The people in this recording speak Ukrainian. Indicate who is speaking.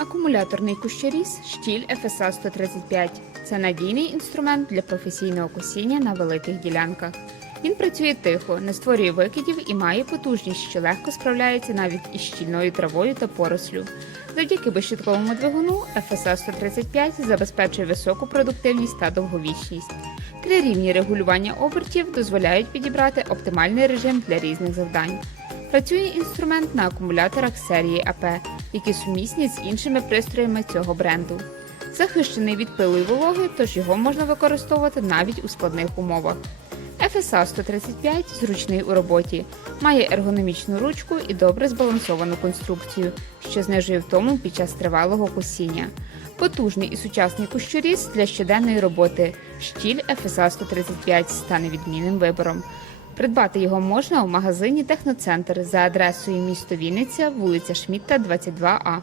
Speaker 1: Акумуляторний кущоріз штіль FSA 135 це надійний інструмент для професійного косіння на великих ділянках. Він працює тихо, не створює викидів і має потужність, що легко справляється навіть із щільною травою та порослю. Завдяки безщитковому двигуну FSA 135 забезпечує високу продуктивність та довговічність. Три рівні регулювання обертів дозволяють підібрати оптимальний режим для різних завдань. Працює інструмент на акумуляторах серії АП, які сумісні з іншими пристроями цього бренду. Захищений від пилу і вологи, тож його можна використовувати навіть у складних умовах. FSA 135 зручний у роботі, має ергономічну ручку і добре збалансовану конструкцію, що знижує втому під час тривалого косіння. Потужний і сучасний кущоріз для щоденної роботи. Штіль FSA 135 стане відмінним вибором. Придбати його можна у магазині Техноцентр за адресою місто Вінниця, вулиця Шмітта, 22А.